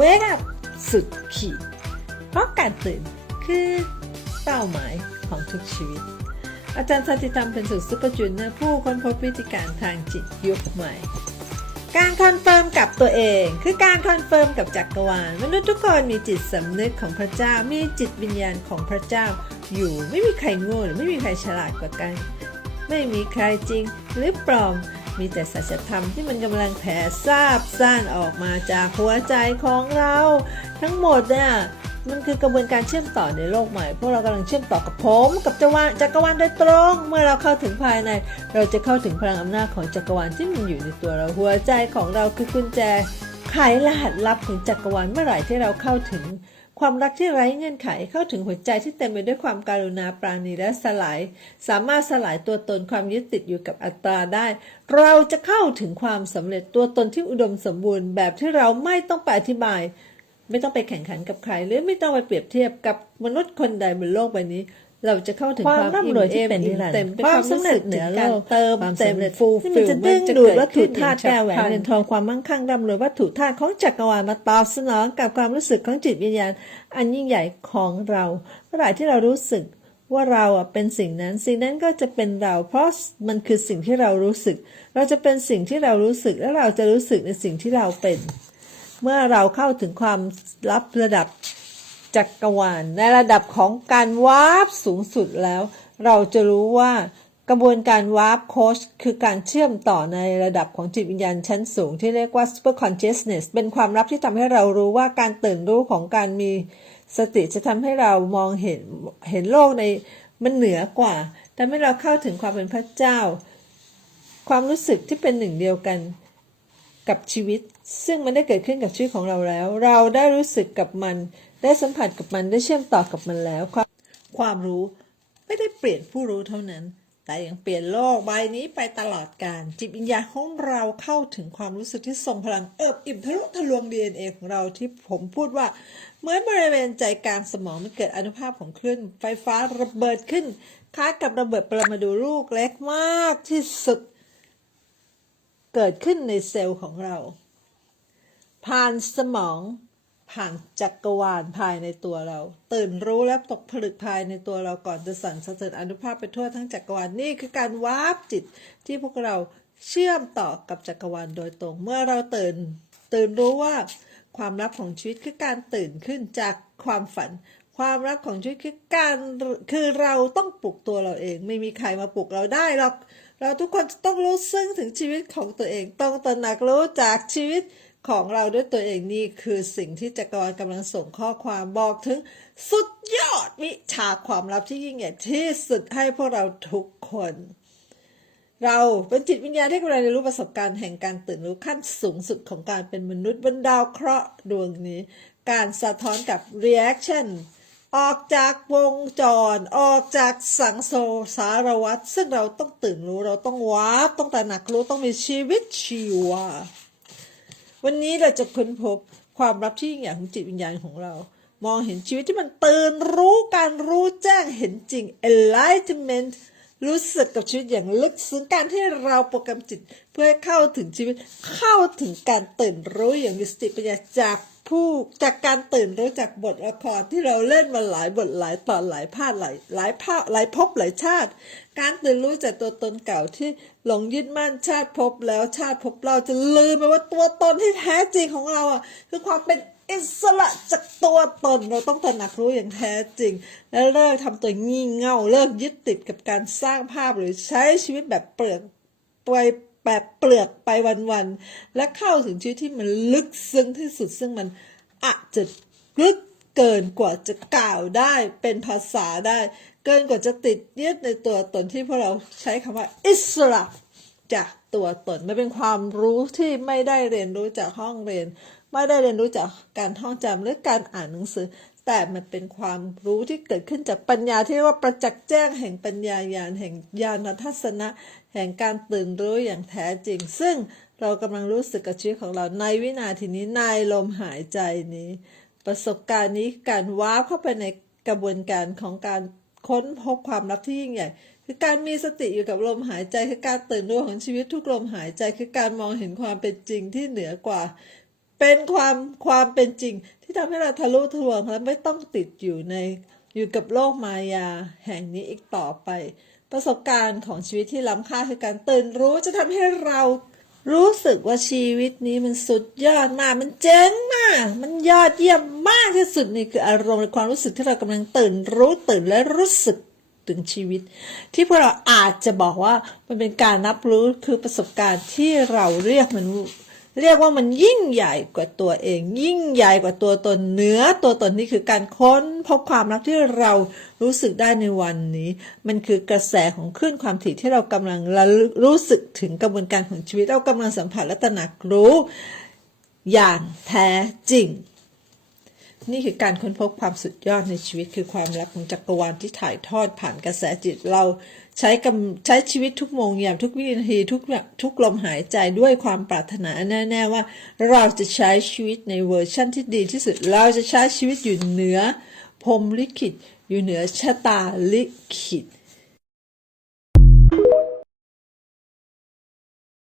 Wake up สุดขีด เพราะการตื่นคือเป้าหมายของทุกชีวิต อาจารย์สัติธรรมเป็นสุดซุปเปอร์จูเนอร์ผู้ค้นพบวิธีการทางจิตยุคใหม่ การคอนเฟิร์มกับตัวเอง คือการคอนเฟิร์มกับจักรวาลมนุษย์ทุกคนมีจิตสำนึกของพระเจ้า มีจิตวิญญาณของพระเจ้า อยู่ไม่มีใครโง่หรือไม่มีใครฉลาดกว่ากัน ไม่มีใครจริงหรือปลอม มีแต่สัจธรรมที่มันกำลังแผ่ซาบซ่านออกมาจากหัวใจของเรา ทั้งหมดเนี่ยมันคือกระบวนการเชื่อมต่อในโลกใหม่ พวกเรากำลังเชื่อมต่อกับผม กับจักรวาลจักรวาลโดยตรง เมื่อเราเข้าถึงภายใน เราจะเข้าถึงพลังอำนาจของจักรวาลที่มันอยู่ในตัวเราหัวใจของเราคือกุญแจไขรหัสลับของจักรวาลเมื่อไหร่ที่เราเข้าถึง ความรักที่ไร้เงื่อนไขเข้าถึงหัวใจที่เต็มไปด้วยความการุณาปราณีและสลาย สามารถสลายตัวตนความยึดติดอยู่กับอัตราได้ เราจะเข้าถึงความสำเร็จตัวตนที่อุดมสมบูรณ์แบบที่เราไม่ต้องไปอธิบาย ไม่ต้องไปแข่งขันกับใคร หรือไม่ต้องไปเปรียบเทียบกับมนุษย์คนใดบนโลกใบนี้ เราจะเข้าถึงความความร่ำรวยที่เป็นนิรันดร์เต็มด้วยความสำเร็จสึกเหนือถึงการโลกเติมความเต็มสำเร็จฟูลที่ฟิมันลจะดึงดูดวัตถุธาตุฉับแก้วแหวนพลัเงินทองความมั่งคั่งร่ำรวยวัตถุธาตุของจักรวาลมาตอบสนองกับความรู้สึกของจิตวิญญาณ อันยิ่งใหญ่ของเราเมื่อไหร่ที่เรารู้สึกว่าเราอะเป็นสิ่งนั้น สิ่งนั้นก็จะเป็นเรา เพราะมันคือสิ่งที่เรารู้สึก เราจะเป็นสิ่งที่เรารู้สึกและเราจะรู้สึกในสิ่งที่เราเป็น เมื่อเราเข้าถึงความลับระดับ จักรวาลในระดับของการวาร์ปสูงสุดแล้ว เราจะรู้ว่ากระบวนการวาร์ปโคชคือการเชื่อมต่อในระดับของจิตวิญญาณชั้นสูงที่เรียกว่า super consciousness เป็นความลับที่ทำให้เรารู้ว่าการตื่นรู้ของการมีสติจะทำให้เรามองเห็นเห็นโลกในมันเหนือกว่าทำให้เราเข้าถึงความเป็นพระเจ้า ความรู้สึกที่เป็นหนึ่งเดียวกันกับชีวิต ซึ่งมันได้เกิดขึ้นกับชีวิตของเราแล้ว เราได้รู้สึกกับมัน ได้สัมผัสกับมันได้เชื่อมต่อกับมันแล้ว ความความรู้ไม่ได้เปลี่ยนผู้รู้เท่านั้น แต่ยังเปลี่ยนโลกใบนี้ไปตลอดการจิตวิญญาณของเราเข้าถึงความรู้สึกที่ทรงพลังเอิบอิ่มทะลุทะลวง DNA ของเราที่ผมพูดว่า เหมือนบริเวณใจกลางสมองมันเกิดอนุภาพของคลื่นไฟฟ้าระเบิดขึ้นคล้ายกับระเบิดปรมาณูลูกเล็กมากที่สุด เกิดขึ้นในเซลล์ของเรา ผ่านสมอง ผ่านจักรวาลภายในตัวเรา ตื่นรู้และตกผลึกภายในตัวเราก่อนจะสั่นสะเทือนอนุภาพไปทั่วทั้งจักรวาลนี่คือการวาร์ปจิตที่พวกเราเชื่อมต่อกับจักรวาลโดยตรง เมื่อเราตื่น ตื่นรู้ว่าความลับของชีวิตคือการตื่นขึ้นจากความฝัน ความลับของชีวิตคือการคือเราต้องปลุกตัวเราเอง ไม่มีใครมาปลุกเราได้หรอกเราทุกคนจะต้องรู้ซึ้งถึงชีวิตของตัวเอง ต้องตระหนักรู้จากชีวิต ของเราด้วยตัวเองนี่คือสิ่งที่จักรวาลกำลังส่งข้อความบอกถึง สุดยอดวิชาความลับที่ยิ่งใหญ่ที่สุดให้พวกเราทุกคน เราเป็นจิตวิญญาณที่กำลังเรียนรู้ประสบการณ์แห่งการตื่นรู้ขั้นสูงสุดของการเป็นมนุษย์บนดาวเคราะห์ดวงนี้ การสะท้อนกับ reaction ออกจากวงจร ออกจากสังโซสารวัตรซึ่งเราต้องตื่นรู้เราต้องวาร์ปต้องตระหนักรู้ต้องมีชีวิตชีวา วันนี้เราจะค้นพบความลับที่ยิ่งใหญ่ของจิตวิญญาณของเรา มองเห็นชีวิตที่มันตื่นรู้การรู้แจ้งเห็นจริง enlightenment รู้สึกกับชีวิตอย่างลึกซึ้งการที่เราโปรแกรมจิต เพื่อให้เข้าถึงชีวิตเข้าถึงการตื่นรู้อย่างมีสติปัญญาจาก ผู้จากการตื่นรู้จากบทละครที่เราเล่นมาหลายบทหลายตอนหลายภาคหลายหลายภาคหลายภพหลายชาติ การตื่นรู้จากตัวตนเก่าที่หลงยึดมั่นชาติภพแล้วชาติภพเราจะลืมไปว่าตัวตนที่แท้จริงของเราอะคือความเป็นอิสระจากตัวตนเราต้องตระหนักรู้อย่างแท้จริง และเลิกทำตัวงี่เง่าเลิกยึดติดกับการสร้างภาพหรือใช้ชีวิตแบบเปลือกไป แบบเปลือกไปวันๆและเข้าถึงชีวิตที่มันลึกซึ้งที่สุดซึ่งมันอาจจะลึกเกินกว่าจะกล่าวได้เป็นภาษาได้ เกินกว่าจะติดยึดในตัวตนที่พวกเราใช้คำว่า อิสระจากตัวตนมันเป็นความรู้ที่ไม่ได้เรียนรู้จากห้องเรียน ไม่ได้เรียนรู้จากการท่องจำหรือการอ่านหนังสือ แต่มันเป็นความรู้ที่เกิดขึ้นจากปัญญาที่เรียกว่าประจักษ์แจ้งแห่งปัญญาญาณแห่งญาณทัศนะ แห่งการตื่นรู้อย่างแท้จริง ซึ่งเรากำลังรู้สึกกับชีวิตของเราในวินาทีนี้ในลมหายใจนี้ ประสบการณ์นี้การว้าวเข้าไปในกระบวนการของการค้นพบความลับที่ยิ่งใหญ่คือการมีสติอยู่กับลมหายใจคือการตื่นรู้ของชีวิตทุกลมหายใจคือการมองเห็นความเป็นจริงที่เหนือกว่า เป็นความความเป็นจริง ที่ทำให้เราทะลุทะลวงและไม่ต้องติดอยู่ในอยู่กับโลกมายาแห่งนี้อีกต่อไป ประสบการณ์ของชีวิตที่ล้ำค่าคือการตื่นรู้จะทำให้เรารู้สึกว่าชีวิตนี้มันสุดยอดมาก มันเจ๋งมาก มันยอดเยี่ยมมากที่สุดนี่คืออารมณ์ในความรู้สึกที่เรากำลังตื่นรู้ตื่นและรู้สึกถึงชีวิต ที่พวกเราอาจจะบอกว่ามันเป็นการรับรู้คือประสบการณ์ที่เราเรียกมัน เรียกว่ามันยิ่งใหญ่กว่าตัวเอง ยิ่งใหญ่กว่าตัวตนเหนือตัวตนนี่คือการค้นพบความรักที่เรารู้สึกได้ในวันนี้ มันคือกระแสของคลื่นความถี่ที่เรากำลังรู้สึกถึงกระบวนการของชีวิตเรากำลังสัมผัสและตระหนักรู้ อย่างแท้จริง นี่คือการค้นพบความสุดยอดในชีวิตคือความรักของจักรวาลที่ถ่ายทอดผ่านกระแสจิตเราใช้กำใช้ชีวิตทุกโมงยามทุกวินาทีทุกทุกลมหายใจด้วยความปรารถนาแน่ ๆ ว่า เราจะใช้ชีวิตในเวอร์ชั่นที่ดีที่สุด เราจะใช้ชีวิตอยู่เหนือพรมลิขิต อยู่เหนือชะตาลิขิต